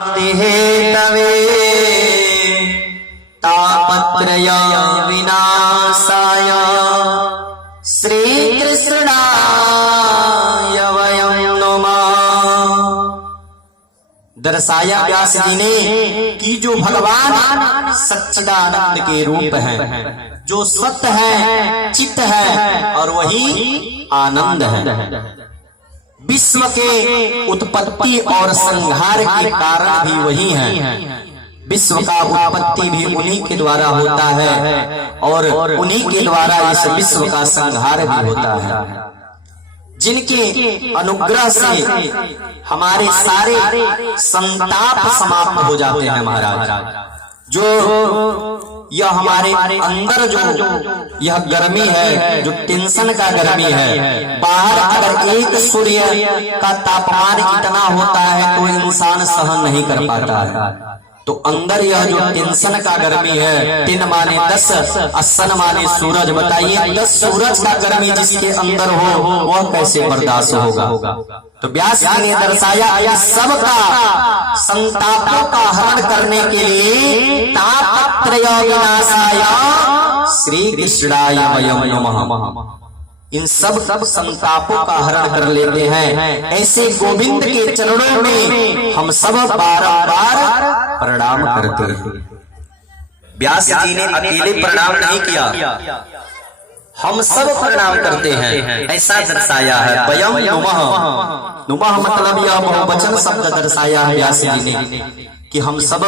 तवे तापत्रय विनाशाय श्रीकृष्णाय वयं नमः। दर्शाया व्यास जी ने कि जो भगवान सच्चिदानंद के रूप हैं, जो सत्य है, चित्त है और वही आनंद है। विश्व के उत्पत्ति और संहार के कारण भी वही है। विश्व का उत्पत्ति भी उन्हीं के द्वारा होता है और उन्हीं के द्वारा इस विश्व का संहार भी होता है। जिनके अनुग्रह से हमारे सारे संताप समाप्त हो जाते हैं महाराज। जो यह हमारे अंदर जो यह गर्मी है, जो टेंशन का गर्मी है, बाहर अगर एक सूर्य का तापमान इतना होता है तो इंसान सहन नहीं कर पाता है, तो अंदर यह जो टेंशन का गर्मी है, 3 माने 10, असन माने सूरज, बताइए 10 सूरज का गर्मी जिसके अंदर हो वह कैसे बर्दाश्त होगा। तो व्यास जी ने दर्शाया सबका संतापों का हरण करने के लिए तापत्रय विनाशाय श्री कृष्णाय वयं नमः। इन सब संतापों का हरण कर लेते हैं। ऐसे गोविंद के चरणों में हम सब बार-बार प्रणाम करते हैं। व्यास जी ने अकेले प्रणाम नहीं किया, हम सब प्रणाम करते हैं, ऐसा दर्शाया है। वयं नमः, नमः मतलब यह बहुवचन शब्द दर्शाया है व्यास जी ने कि हम सब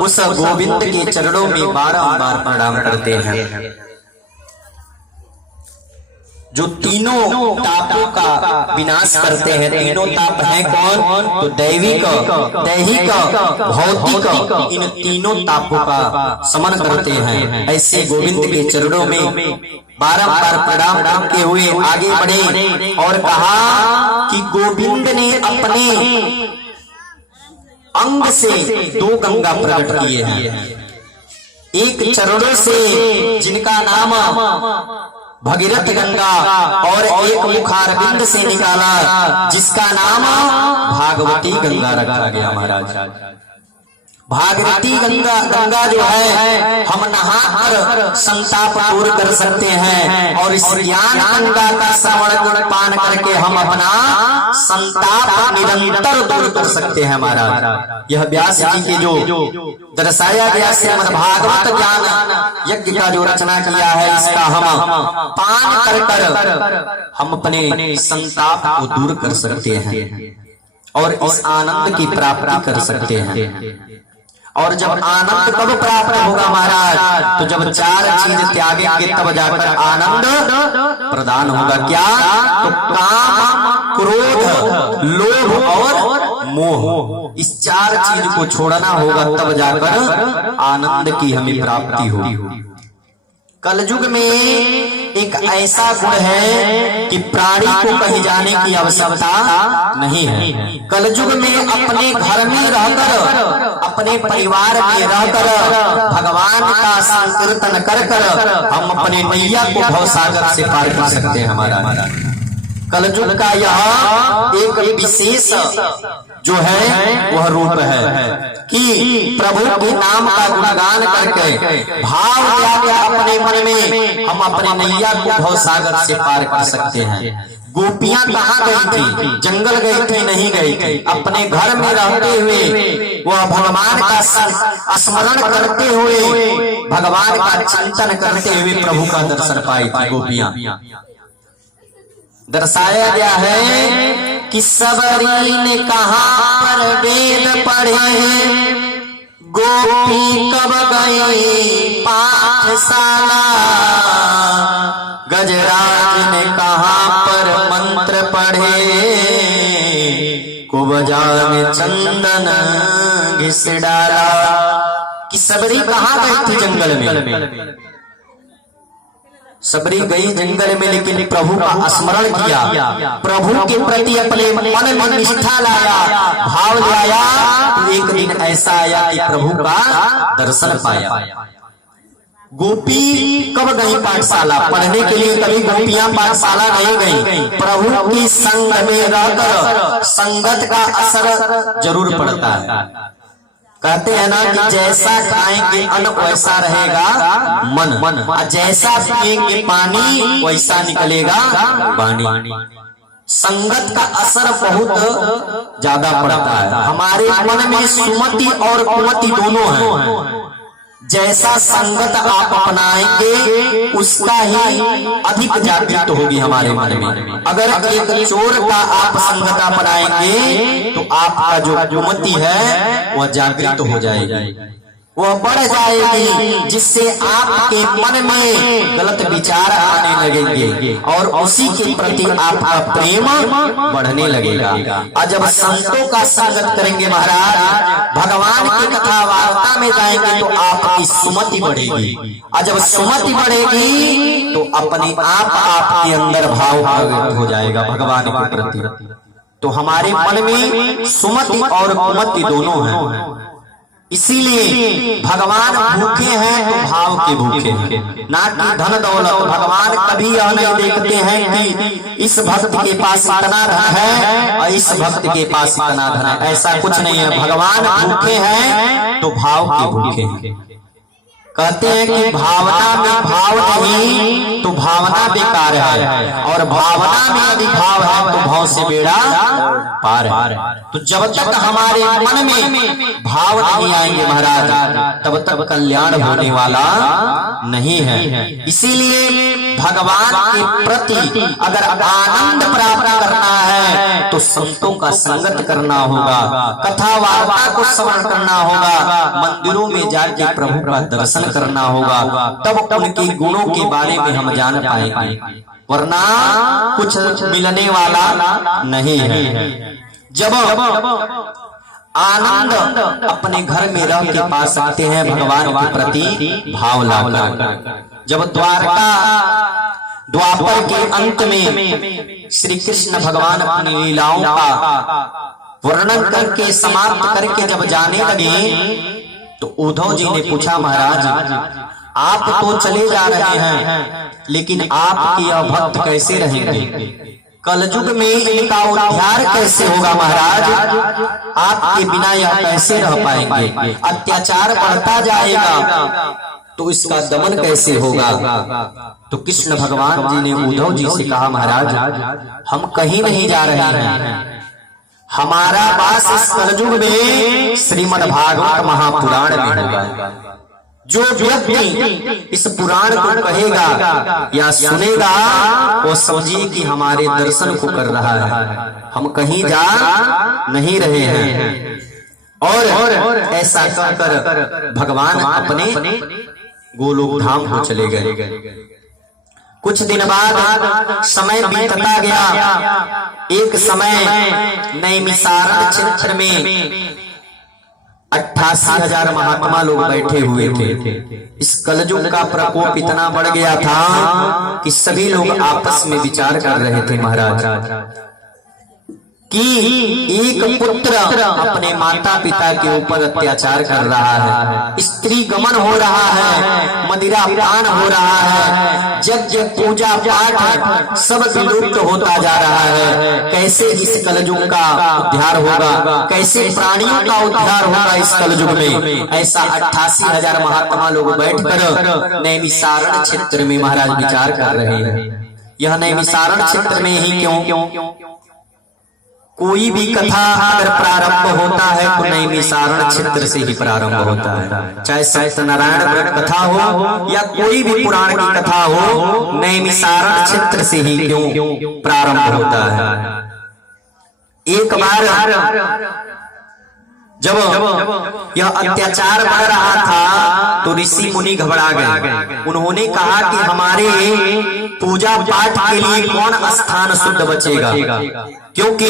उस गोविंद के चरणों में बार-बार प्रणाम करते हैं। जो तीनों तापों का विनाश करते हैं। तीनों ताप हैं कौन? तो दैविक, दैहिक, भौतिक, इन तीनों तापों का शमन करते हैं। ऐसे गोविंद के चरणों में बारंबार प्रणाम करते हुए आगे बढ़े और कहा कि गोविंद ने अपने अंग से 2 गंगा प्रकट किए हैं। एक चरणों से जिनका नाम भगीरथ गंगा और एक मुखारविंद से निकाला जिसका नाम भागवती गंगा रखा गया महाराज। भागवती गंगा जो है हम नहाकर संताप दूर कर सकते हैं और इस ज्ञान गंगा का श्रवण पान करके हम अपना संताप निरंतर दूर कर सकते हैं महाराज। यह व्यास जी के जो दर्शाया गया श्रीमद् भागवत ज्ञान यज्ञ का जो रचना किया है, इसका हम पान कर हम अपने संताप को दूर कर सकते हैं और इस आनंद की प्राप्ति कर सकते हैं। और जब आनंद कब प्राप्त होगा महाराज? तो जब 4 चीज त्यागेंगे तब जाकर आनंद प्रदान होगा। क्या? तो काम, क्रोध, लोभ और मोह, इस 4 चीज को छोड़ना होगा तब जाकर आनंद की हमें प्राप्ति होगी। कलयुग में एक ऐसा गुण है कि प्राणी को कहीं जाने की आवश्यकता नहीं है। कलयुग में अपने घर में रहकर, अपने परिवार में रहकर भगवान का संकीर्तन कर हम अपने नैया को भवसागर से पार कर सकते हैं हमारा। कलयुग का यह एक विशेष जो है वह रूप है कि प्रभु के नाम का गुणगान करके भाव त्याग अपने मन में हम अपने नैया को भवसागर से पार कर सकते हैं। गोपियां कहाँ गई थी? जंगल गई थी? नहीं गई थी। अपने घर में रहते हुए वह भगवान का स्मरण करते हुए, भगवान का चिंतन करते हुए प्रभु का दर्शन पाई थी गोपियां। दर्शाया गया है कि सबरी ने कहाँ पर वेद पढ़े, गोपी कब गई पाठशाला, गजराज ने कहाँ पर मंत्र पढ़े, कुब्जा में चंदन घिस डाला। कि सबरी कहाँ गई थी? जंगल में। सबरी गई जंगल में, लेकिन प्रभु का स्मरण किया, प्रभु के प्रति अपने मन में निष्ठा लाया, भाव लाया। एक दिन ऐसा आया कि प्रभु का दर्शन पाया। गोपी कब गई पाठशाला? पढ़ने के लिए कभी गोपियां पाठशाला नहीं गई। प्रभु की संग में रहकर संगत का असर जरूर पड़ता है। कहते हैं ना कि जैसा खाएंगे अन्न वैसा रहेगा मन, और जैसा पिएंगे पानी वैसा निकलेगा वाणी। संगत का असर बहुत ज्यादा पड़ता है। हमारे मन में सुमति और कुमति दोनों हैं। जैसा संगत आप अपनाएंगे उसका ही अधिक जागृत होगी हमारे मन में। अगर एक चोर का आप संगत अपनाएंगे तो आपका जो कुमति है वह जागृत हो जाएगी, वह बढ़ जाएगी, जिससे आपके मन में गलत विचार आने लगेंगे और उसी के प्रति आपका प्रेम बढ़ने लगेगा। और जब संतों का संगत करेंगे महाराज, भगवान की कथा वार्ता में जाएंगे तो आपकी सुमति बढ़ेगी, और जब सुमति बढ़ेगी तो अपने आप आपके अंदर भाव प्रकट हो जाएगा भगवान के प्रति। तो हमारे मन में सुमति और कुमति दोनों हैं। इसीलिए भगवान भूखे हैं तो भाव के भूखे हैं, ना कि धन दौलत। भगवान कभी यह नहीं देखते हैं कि इस भक्त के पास इतना धन है और इस भक्त के पास इतना धन है, ऐसा कुछ नहीं है। भगवान भूखे हैं तो भाव के भूखे हैं। कहते हैं कि भावना में भाव नहीं तो भावना बेकार है, और भावना में यदि भाव है तो भाव से बेड़ा पार है। तो जब तक हमारे मन में भाव नहीं आएंगे महाराज, तब तक कल्याण होने वाला नहीं है। इसीलिए भगवान के प्रति अगर आनंद प्राप्त करना है तो संतों का संगत करना होगा, कथा वार्ता को श्रवण करना होगा, मंदिरों में जाके प्रभु का दर्शन करना होगा, तब उनके गुणों के बारे में हम जान पाएंगे, वरना कुछ मिलने वाला नहीं है। जब आनंद अपने घर में रह के पा सकते हैं भगवान के प्रति भाव लाकर। जब द्वापर के अंत में श्री कृष्ण भगवान अपनी लीलाओं का वर्णन करके समाप्त करके जब जाने लगे तो उद्धव जी ने पूछा, महाराज आप तो चले जा रहे हैं, लेकिन आपके यह भक्त कैसे रहेंगे? कलयुग में इनका उद्धार कैसे होगा महाराज? आपके बिना यह कैसे रह पाएंगे? अत्याचार बढ़ता जाएगा तो इसका दमन कैसे होगा? तो कृष्ण भगवान जी ने उद्धव जी से कहा, महाराज हम कहीं नहीं जा रहे हैं, हमारा वास इस कलयुग में श्रीमद् भागवत महापुराण में होगा। जो व्यक्ति इस पुराण को कहेगा या सुनेगा वो समझिए कि हमारे दर्शन को कर रहा है, हम कहीं जा नहीं रहे हैं। और ऐसा कहकर भगवान अपने गोलोक धाम को चले गए। कुछ दिन बाद समय बीतता गया। एक समय नैमिषारण्य क्षेत्र में 88,000 महात्मा लोग बैठे हुए थे। इस कलयुग का प्रकोप इतना बढ़ गया था कि सभी लोग आपस में विचार कर रहे थे महाराज कि एक पुत्र अपने माता पिता के ऊपर अत्याचार कर रहा है, स्त्री गमन हो रहा है, मदिरा पान हो रहा है, यज्ञ पूजा पाठ सब विलुप्त होता जा रहा है। कैसे इस कलयुग का उद्धार होगा? कैसे प्राणियों का उद्धार होगा इस कलयुग में? ऐसा 88,000 महात्मा लोग बैठकर नैमिषारण्य क्षेत्र में महाराज विचार कर रहे हैं। यह नैमिषारण्य क्षेत्र में ही क्यों? कोई भी कथा अगर प्रारंभ होता है तो नैमिषारण्य क्षेत्र से ही प्रारंभ होता है। चाहे सत्यनारायण व्रत कथा हो या कोई भी पुराण की कथा हो, नैमिषारण्य क्षेत्र से ही क्यों प्रारंभ होता है। एक बार जब यह अत्याचार बढ़ रहा था तो ऋषि मुनि घबरा गए। उन्होंने कहा कि हमारे पूजा पाठ के लिए कौन स्थान शुद्ध बचेगा? क्योंकि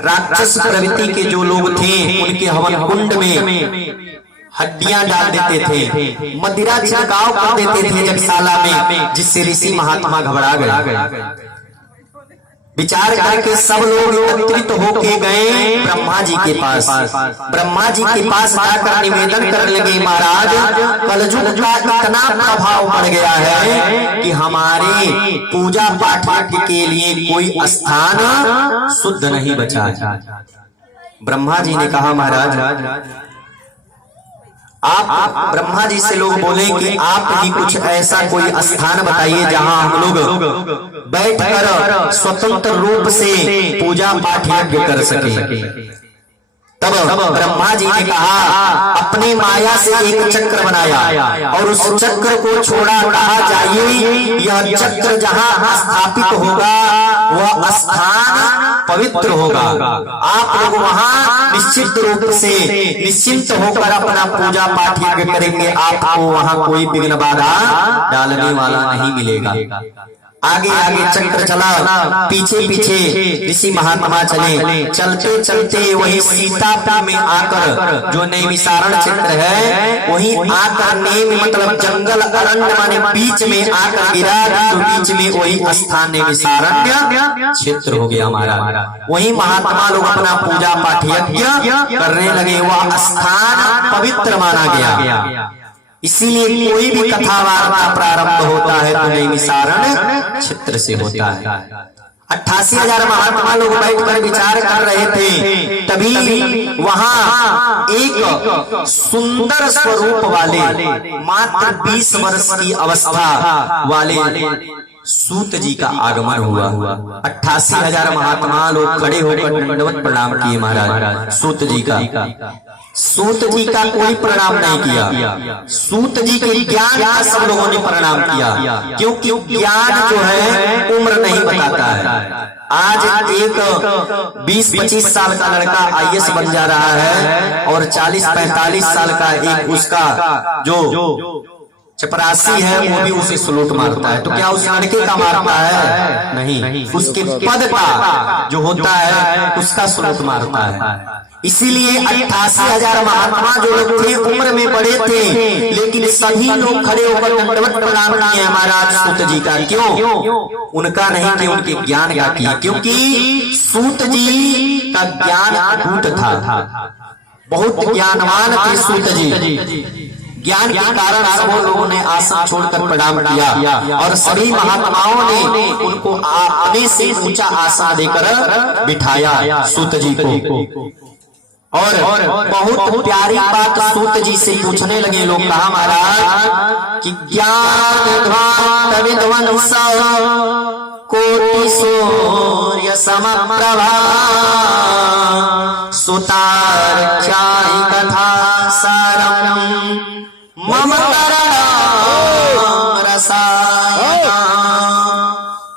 राक्षस प्रवृत्ति के जो लोग थे उनके हवन कुंड में हड्डियां डाल देते थे, मदिरा छिड़काव कर देते थे यज्ञशाला में, जिससे ऋषि महात्मा घबरा गए। विचार करके सब लोग एकत्रित होके गए ब्रह्मा जी के पास। ब्रह्मा जी के पास जाकर निवेदन करने लगे, महाराज कलयुग का इतना प्रभाव बढ़ गया है कि हमारे पूजा पाठ के लिए कोई स्थान शुद्ध नहीं बचा। ब्रह्मा जी ने कहा, महाराज आप ब्रह्मा जी से लोग बोले कि आप ही कुछ ऐसा कोई स्थान बताइए जहां हम लोग बैठकर स्वतंत्र रूप से पूजा पाठ यज्ञ कर सके। तब ब्रह्मा जी ने कहा, अपने माया से एक चक्र बनाया और उस चक्र को छोड़ा, कहा जाइए यह चक्र जहां स्थापित होगा वह स्थान पवित्र होगा। आप लोग वहां निश्चित रूप से निश्चिंत होकर अपना पूजा पाठ यज्ञ करेंगे, आपको वहां कोई विघ्न बाधा डालने वाला नहीं मिलेगा। आगे आगे चक्र चला, पीछे पीछे ऋषि महात्मा चले, चलते चलते वही सीतापुर में आकर, जो नैमिषारण्य क्षेत्र है वही आकर, नेम मतलब जंगल अरण्य माने बीच में आकर गिरा, तो बीच में वही स्थान नैमिषारण्य क्षेत्र हो गया हमारा। वही महात्मा लोग अपना पूजा पाठ यज्ञ करने लगे, वह स्थान पवित्र माना गया। इसीलिए कोई भी कथा वार्ता प्रारंभ होता है तो नैमिषारण्य क्षेत्र से होता है। 88,000 महात्मा लोग बैठकर विचार कर रहे थे, तभी वहां एक सुंदर स्वरूप वाले मात्र 20 वर्ष की अवस्था वाले सूत जी का आगमन हुआ। 88,000 महात्मा लोग खड़े होकर दंडवत प्रणाम किए महाराज सूत जी का। सूत जी का कोई प्रणाम नहीं किया, सूत जी के ज्ञान का सब लोगों ने प्रणाम किया, क्योंकि ज्ञान जो है उम्र नहीं बताता है। आज एक 20-25 साल का लड़का IAS बन जा रहा है और 40-45 साल का एक उसका जो चपरासी है वो भी उसे सलूट मारता है, तो क्या उस लड़के का मारता है? नहीं, उसके पद का जो होता है उसका सलूट मारता है। इसीलिए 88,000 महात्मा जो लोग थे उम्र में बड़े थे, लेकिन सभी लोग खड़े होकर दंडवत प्रणाम किए महाराज सूत जी का। क्यों? उनका नहीं कि उनके ज्ञान का किया, क्योंकि सूत जी का ज्ञान अटूट था, बहुत ज्ञानवान थे सूत जी। ज्ञान के कारण सब लोगों ने आसन छोड़कर प्रणाम किया और सभी महात्माओं ने उनको अपने से ऊंचा आसन देकर बिठाया सूत जी को। और बहुत प्यारी बात सूत जी से पूछने लगे लोग, कहा महाराज कि ज्ञान विध्वंस कोटि सूर्य समप्रभा सुतारख्यायि कथा सारम मम रसायन।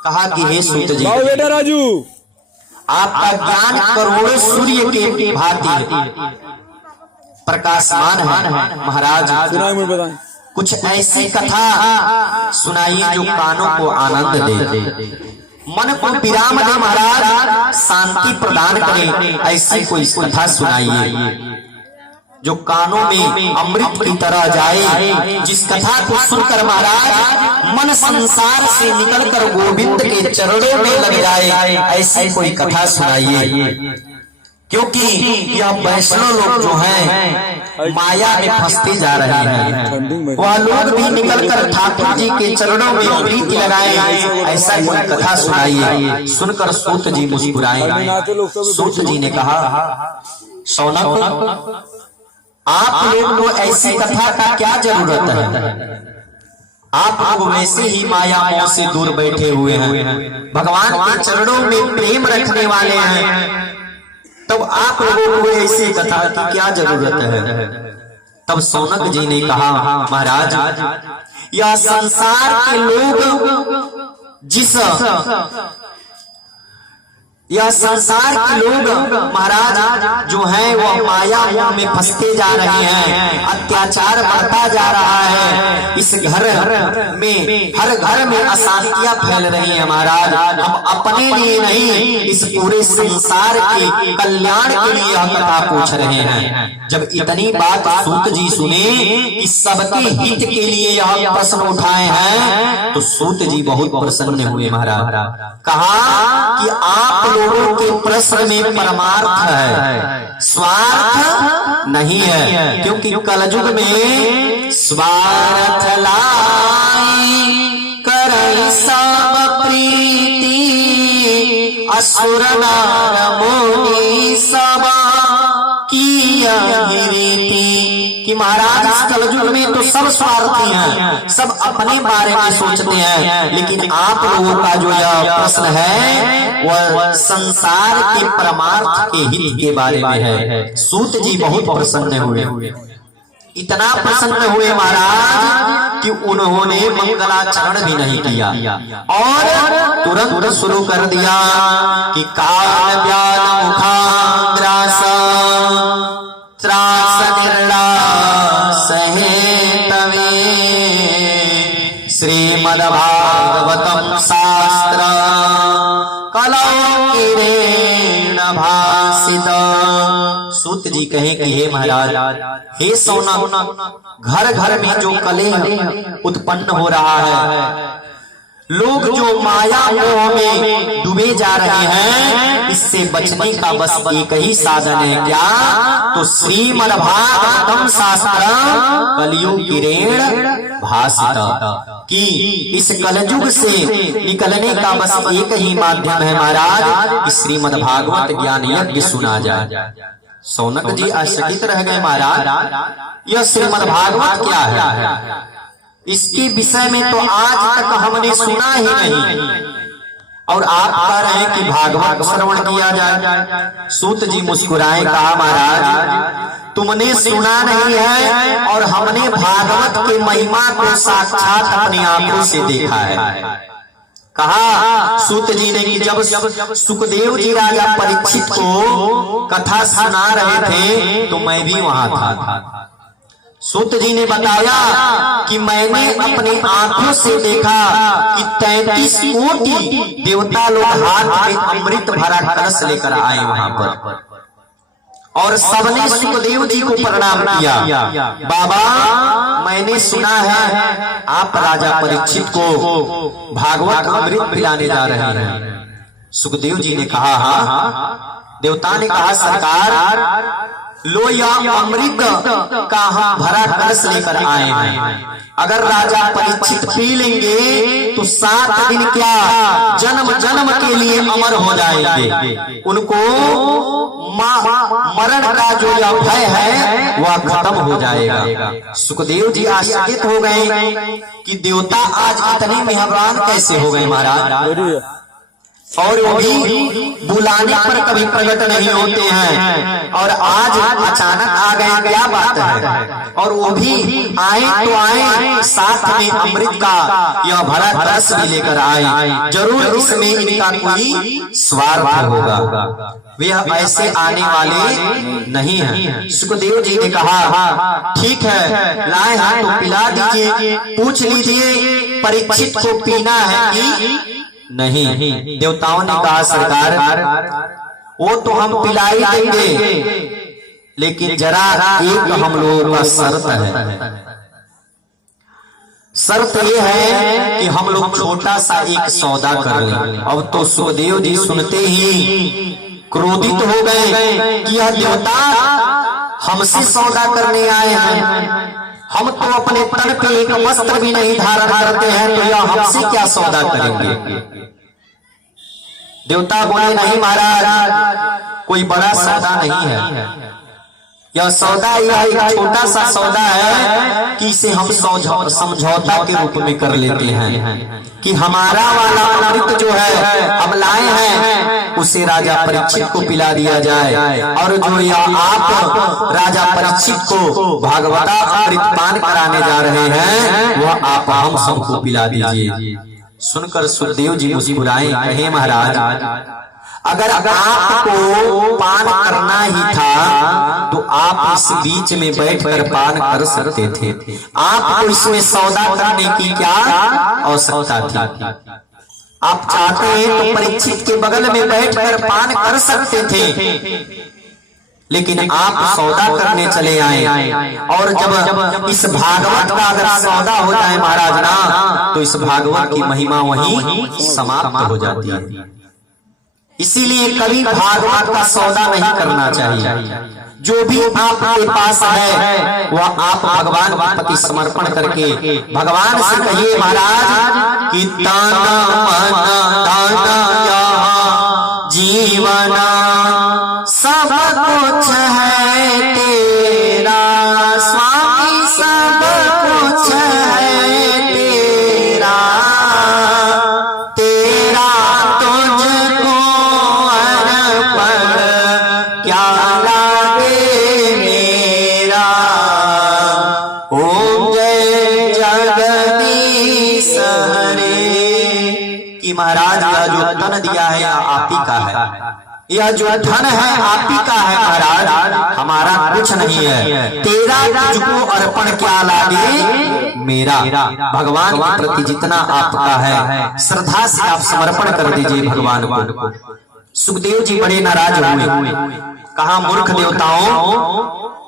कहा कि हे सूत जी, बेटा राजू, आपका ज्ञान करोड़ों सूर्य के भांति प्रकाशमान है महाराज। कुछ ऐसी कथा सुनाइए जो कानों को आनंद दे, मन को विराम दे महाराज, शांति प्रदान करे। ऐसी कोई कथा सुनाइए जो कानों में अमृत की तरह जाए, जिस कथा को सुनकर महाराज मन संसार से निकलकर गोविंद के चरणों में लग जाए। ऐसी कोई कथा सुनाइए, क्योंकि यह वैष्णव लोग जो हैं माया में फंसते जा रहे हैं, वह लोग भी निकलकर ठाकुर जी के चरणों में प्रीति लगाए। ऐसा कोई कथा सुनाइए। सुनकर सूत जी मुस्कुराए। सूत जी ने कहा, शौनक, आप लोग को ऐसी कथा का क्या जरूरत है? आप लोग वैसे ही माया मोह से दूर बैठे हुए हैं, भगवान के चरणों में प्रेम रखने वाले हैं, तब आप लोगों को ऐसी कथा की क्या जरूरत है? तब शौनक जी ने कहा, महाराज, यह संसार के लोग यह संसार के लोग महाराज जो हैं वह माया मोह में फंसते जा रहे हैं, अत्याचार बढ़ता जा रहा है। इस घर में हर घर में अशांतियां फैल रही हैं महाराज। हम अपने लिए नहीं, इस पूरे संसार के कल्याण के लिए यह कथा पूछ रहे हैं। जब इतनी बात सूत जी सुने कि सबके हित के लिए यह प्रश्न उठाए हैं, तो सूत जी बहुत प्रसन्न हुए महाराज। कहा कि आप लोगों के प्रश्न में परमार्थ है, स्वार्थ नहीं है, क्योंकि कलयुग में स्वार्थ लाई करई सब प्रीति, असुर नार मुनि सब किया रीति, कि महाराज इस कलयुग में तो सब स्वार्थी हैं, सब अपने बारे में सोचते हैं, लेकिन आप लोगों का जो यह प्रश्न है वह संसार के परमार्थ के हित के बारे में है। सूत जी बहुत प्रसन्न हुए, इतना प्रसन्न हुए महाराज कि उन्होंने मंगलाचरण भी नहीं किया और तुरंत शुरू कर दिया कि काल व्याल मुखाग्रास त्रास निर्णास हेतवे श्रीमद्भागवतम शास्त्र कलौकिरेण भासित। सूत जी कहे कि हे महाराज, हे सौनक, घर घर में जो कलह उत्पन्न हो रहा है, लोग जो माया मोह में डूबे जा रहे हैं, इससे बचने का बस एक ही साधन है, क्या? तो श्रीमद्भागवतम शास्त्र कलयुगिरेण भासित, कि इस कलयुग से निकलने का बस एक ही माध्यम है महाराज, श्रीमद्भागवत ज्ञान यज्ञ सुना जाए। सौनक जी आश्चर्यचकित रह गए, महाराज यह श्रीमद्भागवत क्या है? इसके विषय में तो आज तक हमने सुना ही नहीं, और आप कह रहे हैं कि भागवत श्रवण किया जाए। सूत जी मुस्कुराए, कहा महाराज तुमने सुना नहीं है और हमने भागवत के महिमा को साक्षात अपनी आंखों से देखा है। कहा सूत जी ने कि जब सुखदेव जी राजा परीक्षित को कथा सुना रहे थे तो मैं भी वहां था। सूत जी ने बताया कि मैंने अपनी आंखों से देखा कि 33 कोटि देवता लोग हाथ में अमृत भरा कलश लेकर आए वहां पर, और सबने सुखदेव जी को प्रणाम किया। बाबा मैंने सुना है आप राजा परीक्षित को भागवत अमृत पिलाने जा रहे हैं। सुखदेव जी ने कहा हाँ। देवता ने कहा सरकार लो यह अमृत का हम भरा कलश लेकर आए हैं, अगर राजा परीक्षित पी लेंगे तो 7 दिन क्या जन्म जन्म के लिए अमर हो जाएंगे, उनको मरण का जो यह भय है वह खत्म हो जाएगा। सुखदेव जी आश्चर्यचकित हो गए कि देवता आज इतने मेहरबान कैसे हो गए महाराज, और वो भी बुलाने पर कभी प्रकट नहीं होते हैं, और आज अचानक आ गए, क्या बात है? और वो भी आए तो आए साथ में अमृत का यह भरा कलश भी लेकर आए, जरूर इसमें इनका कोई स्वार्थ होगा, वे ऐसे आने वाले नहीं हैं। सुखदेव जी ने कहा ठीक है लाए हैं तो पिला दीजिए, पूछ लीजिए परीक्षित को पीना है कि नहीं। देवताओं ने कहा सरकार वो तो हम पिला ही देंगे, लेकिन जरा एक हम लोगों का शर्त है। शर्त ये है कि हम लोग छोटा सा एक सौदा कर लें। अब तो सुखदेव जी सुनते ही क्रोधित हो गए कि यह देवता हमसे सौदा करने आए हैं, हम तो अपने तन पे एक वस्त्र भी नहीं धारण करते हैं, तो यह हमसे क्या सौदा करेंगे? देवता बोले नहीं महाराज कोई बड़ा सौदा नहीं है, यह सौदा यह एक छोटा सा सौदा है कि इसे हम समझौता के रूप में कर लेते हैं कि हमारा वाला अमृत जो है हम लाए हैं उसे राजा परीक्षित को पिला दिया जाए, और जो यह आप राजा परीक्षित को भागवता अमृत पान कराने जा रहे हैं वह आप हम सबको पिला दीजिए। सुनकर सुखदेव जी मुस्कुराए, कहे महाराज अगर आपको पान करना ही था तो आप इस बीच में बैठकर पान कर सकते थे, आपको इसमें सौदा करने की क्या आवश्यकता थी? आप चाहते हैं तो परीक्षित के बगल में बैठकर पान कर सकते थे, लेकिन आप सौदा करने चले आए, और जब इस भागवत का अगर सौदा हो जाए महाराज ना तो इस भागवत की महिमा वहीं समाप्त हो जाती है। इसीलिए कभी भागवत का सौदा नहीं करना चाहिए। जो भी आपके पास है वह आप भगवान के प्रति समर्पण करके भगवान से कहिए महाराज कि ताना माना ताना जीवना सब कुछ है तेरा स्वामी। कि महाराज यह जो तन दिया है आप ही का है, यह जो धन है आप ही का है महाराज, हमारा कुछ नहीं है। तेरा तुझको अर्पण क्या लागे मेरा, भगवान के प्रति जितना आपका है श्रद्धा से आप समर्पण कर दीजिए भगवान को। सुखदेव जी बड़े नाराज हुए, कहा मूर्ख देवताओं,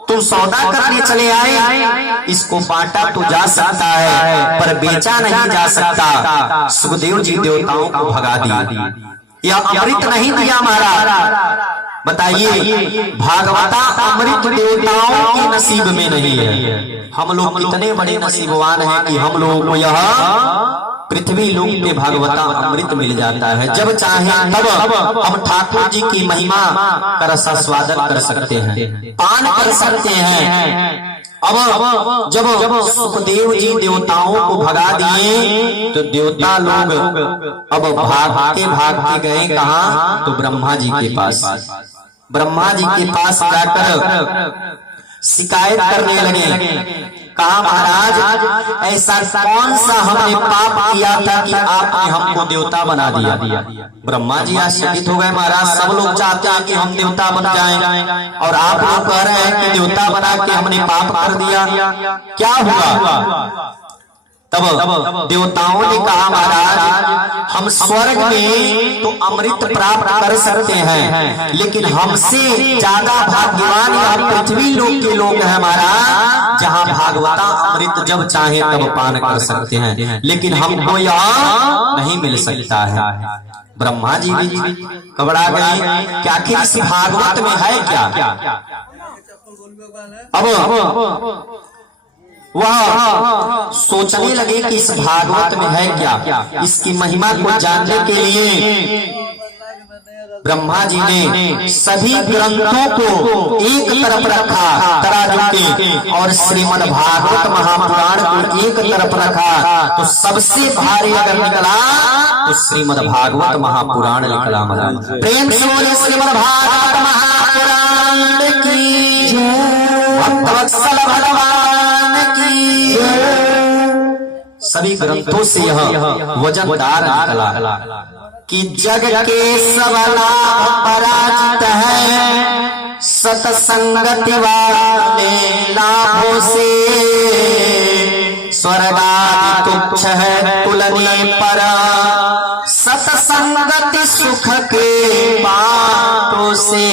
तुम सौदा करने चले आए, इसको बांटा तो जा सकता है पर बेचा नहीं जा सकता। सुखदेव जी देवताओं को भगा दिया, यह अमृत नहीं दिया महाराज। बताइए भागवता अमृत देवताओं के नसीब में नहीं है। हम लोग इतने बड़े नसीबवान हैं कि हम लोगों को यह पृथ्वी लोक पे भागवता अमृत मिल जाता है। जब चाहे तब हम ठाकुर जी की महिमा का रसास्वादन कर सकते हैं, पान कर सकते हैं। अब जब सुखदेव जी देवताओं को भगा दिए तो देवता लोग अब भागते गए कहाँ, तो ब्रह्मा जी के पास। ब्रह्मा जी के पास जाकर शिकायत करने लगे, कहा महाराज ऐसा कौन सा हमने पाप किया था कि आपने हमको देवता बना दिया। ब्रह्मा जी आश्चर्यचकित हो गए, महाराज सब लोग चाहते हैं कि हम देवता बन जाएं और आप लोग कह रहे हैं कि देवता बना के हमने पाप कर दिया, क्या हुआ। तब देवताओं ने कहा महाराज हम स्वर्ग में तो अमृत प्राप्त कर सकते हैं, लेकिन हमसे ज्यादा भाग्यवान यहाँ पृथ्वी लोक के लोग हैं महाराज, जहाँ भागवता अमृत जब चाहे तब पान कर सकते हैं, लेकिन हमको यहाँ नहीं मिल सकता है। ब्रह्मा जी भी घबरा गए कि आखिर इस भागवत में है क्या। अब वह सोचने लगे कि इस भागवत में है क्या। इसकी महिमा को जानने के लिए ब्रह्मा जी ने सभी ग्रंथों को एक तरफ रखा तराजू के, और श्रीमद् भागवत महापुराण को एक तरफ रखा, तो सबसे भारी अगर निकला तो श्रीमद् भागवत महापुराण निकला। महाराज प्रेम से बोले श्रीमद् भागवत महापुराण की जय, भक्तवत्सल भगवान की जय। सभी ग्रंथों से यह वजनदार निकला कि जग के सब लाभ पराजित है, सतसंगति वाले लाभों से, स्वर्गादि तुच्छ है तुलने पर, सतसंगति सुख के बातों से।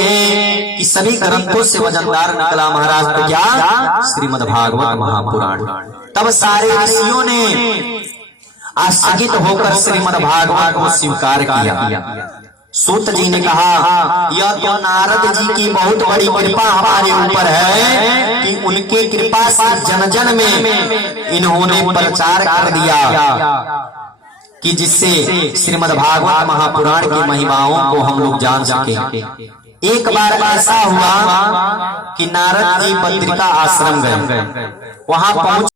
कि सभी ग्रंथों से वजनदार निकला महाराज तो क्या, श्रीमद् भागवत महापुराण। तब सारे ऋषियों ने आश्चर्यचकित होकर श्रीमद् भागवत को स्वीकार किया। सूत जी ने कहा यह तो नारद जी की बहुत बड़ी कृपा हमारे ऊपर है कि उनके कृपा से जन जन में इन्होंने प्रचार कर दिया, कि जिससे श्रीमद् भागवत महापुराण की महिमाओं को हम लोग जान सके। एक बार ऐसा हुआ कि नारद जी बद्रिका आश्रम गए, वहां पहुंच